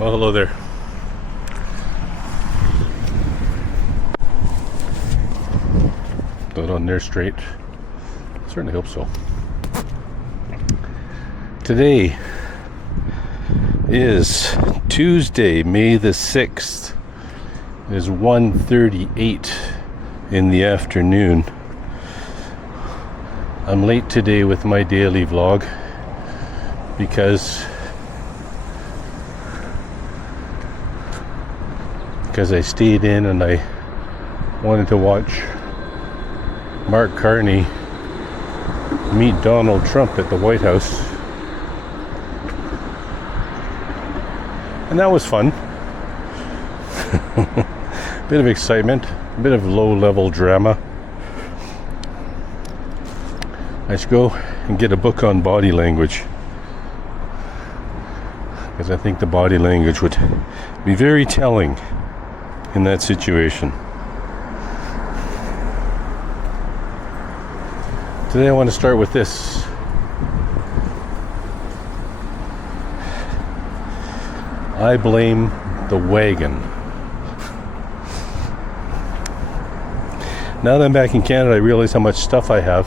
Well, hello there. Got on there straight. Certainly hope so. Today is Tuesday, May the 6th. It is 1:38 in the afternoon. I'm late today with my daily vlog because I stayed in and I wanted to watch Mark Carney meet Donald Trump at the White House. And that was fun. Bit of excitement, a bit of low-level drama. I should go and get a book on body language, because I think the body language would be very telling in that situation. Today I want to start with this. I blame the wagon. Now that I'm back in Canada, I realize how much stuff I have,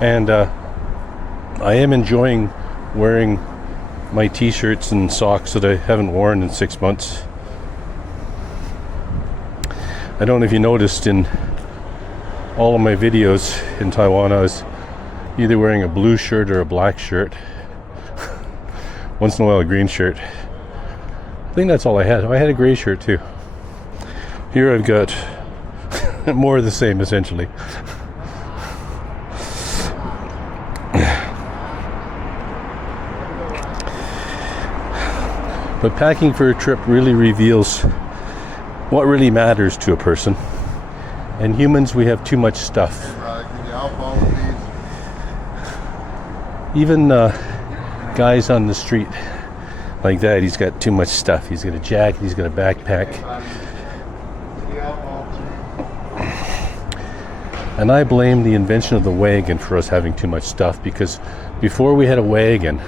and I am enjoying wearing my t-shirts and socks that I haven't worn in 6 months. I don't know if you noticed, in all of my videos in Taiwan, I was either wearing a blue shirt or a black shirt. Once in a while a green shirt. I think that's all I had. I had a gray shirt too. Here I've got more of the same, essentially. But packing for a trip really reveals what really matters to a person. And humans, we have too much stuff. Even guys on the street like that, he's got too much stuff. He's got a jacket, he's got a backpack. And I blame the invention of the wagon for us having too much stuff, because before we had a wagon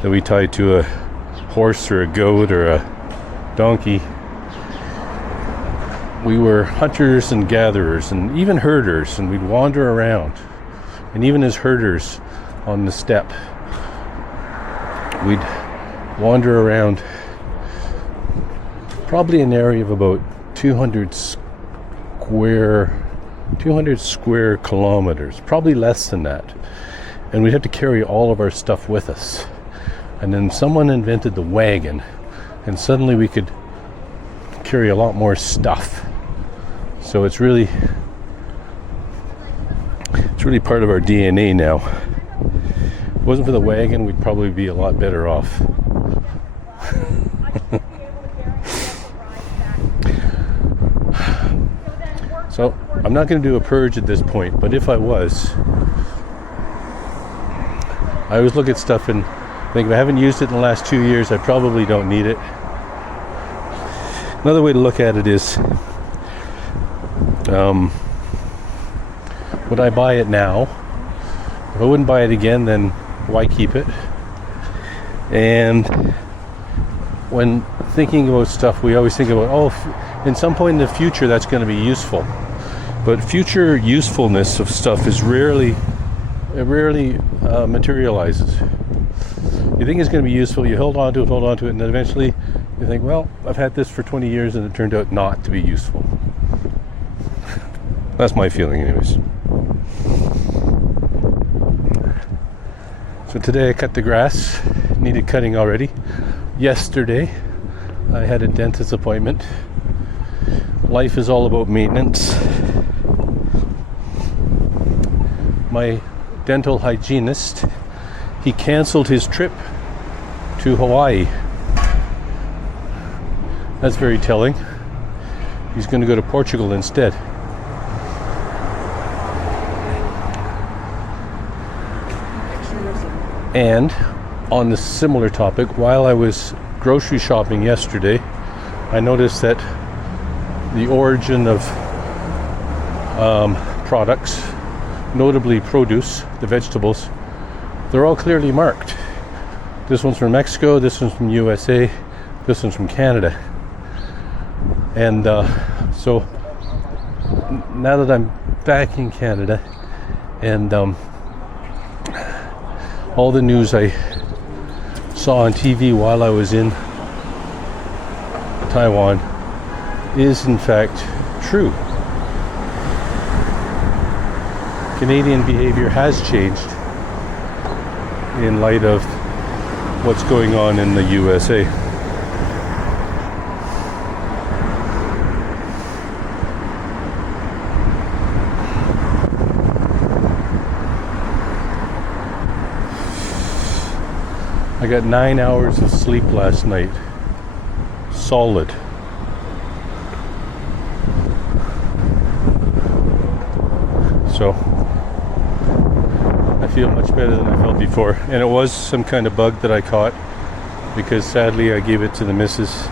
that we tied to a horse or a goat or a donkey, we were hunters and gatherers and even herders, and we'd wander around. And even as herders on the steppe, we'd wander around probably an area of about 200 square kilometers, probably less than that. And we'd have to carry all of our stuff with us. And then someone invented the wagon, and suddenly we could carry a lot more stuff. So it's really part of our DNA now. If it wasn't for the wagon, we'd probably be a lot better off. So I'm not going to do a purge at this point, but if I was, I always look at stuff and think, if I haven't used it in the last 2 years, I probably don't need it. Another way to look at it is, would I buy it now? If I wouldn't buy it again, then why keep it? And when thinking about stuff, we always think about, in some point in the future that's going to be useful. But future usefulness of stuff is rarely materializes. You think it's going to be useful, you hold on to it, and then eventually you think, well, I've had this for 20 years and it turned out not to be useful. That's my feeling anyways. So today I cut the grass. Needed cutting already. Yesterday I had a dentist appointment. Life is all about maintenance. My dental hygienist, he canceled his trip to Hawaii. That's very telling. He's going to go to Portugal instead. And on the similar topic, while I was grocery shopping yesterday, I noticed that the origin of products, notably produce, the vegetables, they're all clearly marked. This one's from Mexico, this one's from USA, This one's from Canada. And so now that I'm back in Canada, and all the news I saw on TV while I was in Taiwan is in fact true. Canadian behavior has changed in light of what's going on in the USA. I got 9 hours of sleep last night. Solid. So I feel much better than I felt before. And it was some kind of bug that I caught, because sadly I gave it to the missus.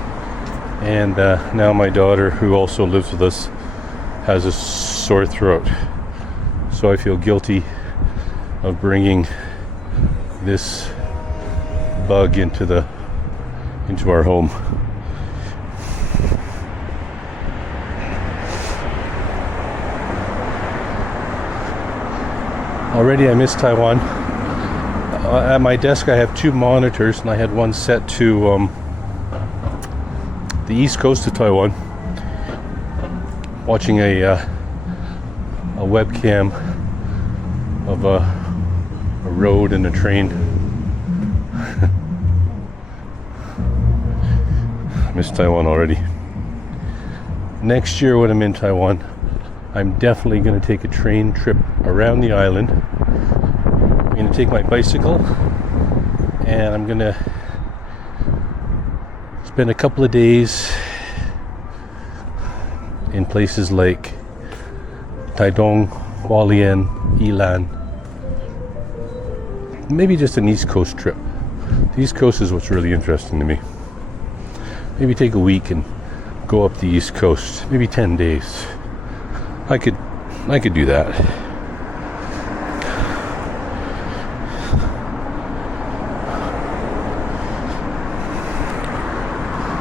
And now my daughter, who also lives with us, has a sore throat. So I feel guilty of bringing this bug into our home. Already I miss Taiwan. At my desk I have 2 monitors, and I had one set to the east coast of Taiwan, watching a webcam of a road and a train. Miss Taiwan already. Next year when I'm in Taiwan, I'm definitely going to take a train trip around the island. I'm going to take my bicycle, and I'm going to spend a couple of days in places like Taitung, Hualien, Yilan. Maybe just an East Coast trip. The East Coast is what's really interesting to me. Maybe take a week and go up the East Coast. Maybe 10 days. I could do that.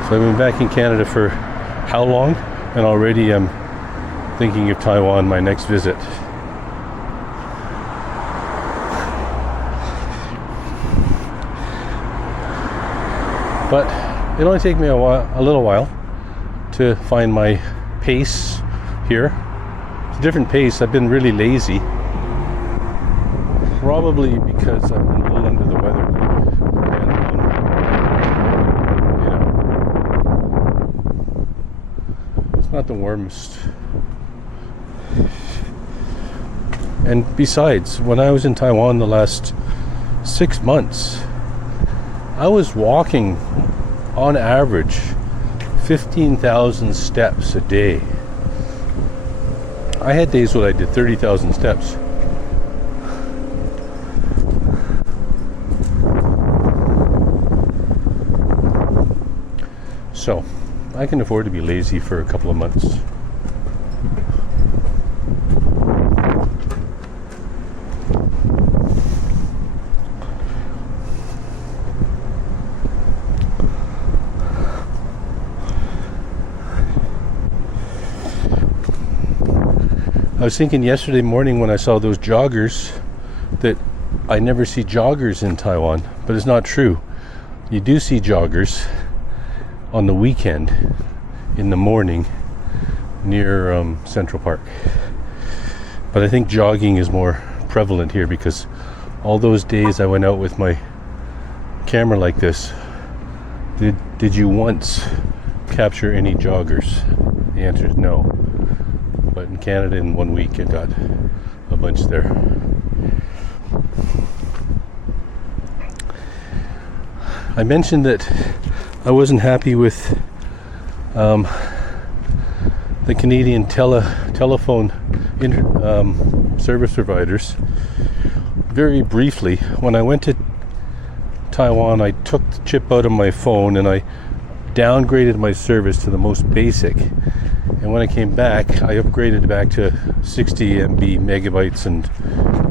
So I've been back in Canada for how long? And already I'm thinking of Taiwan, my next visit. But it'll only take me a little while to find my pace here. It's a different pace. I've been really lazy. Probably because I've been a little under the weather. And, it's not the warmest. And besides, when I was in Taiwan the last 6 months, I was walking on average 15,000 steps a day. I had days when I did 30,000 steps. So I can afford to be lazy for a couple of months. I was thinking yesterday morning when I saw those joggers that I never see joggers in Taiwan, but it's not true. You do see joggers on the weekend in the morning near Central Park. But I think jogging is more prevalent here, because all those days I went out with my camera like this, did you once capture any joggers? The answer is no. But in Canada, in 1 week, I got a bunch there. I mentioned that I wasn't happy with the Canadian telephone service providers. Very briefly, when I went to Taiwan, I took the chip out of my phone and I downgraded my service to the most basic. And when I came back, I upgraded back to 60 MB megabytes and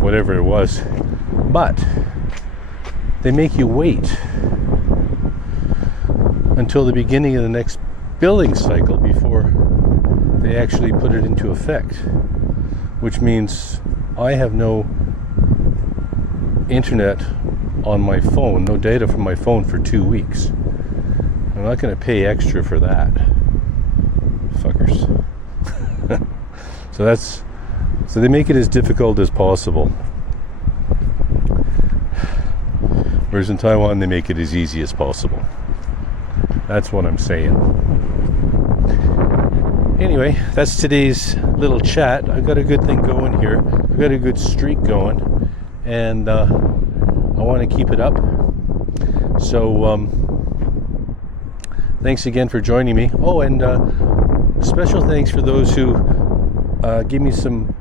whatever it was. But they make you wait until the beginning of the next billing cycle before they actually put it into effect, which means I have no internet on my phone, no data from my phone for 2 weeks. I'm not going to pay extra for that. Fuckers. So they make it as difficult as possible. Whereas in Taiwan, they make it as easy as possible. That's what I'm saying. Anyway, that's today's little chat. I've got a good thing going here. I've got a good streak going, and I want to keep it up. So thanks again for joining me. Oh, and special thanks for those who give me some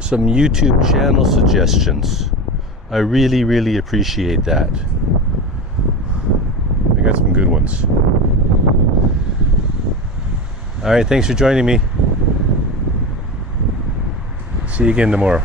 YouTube channel suggestions. I really, really appreciate that. I got some good ones. All right, thanks for joining me. See you again tomorrow.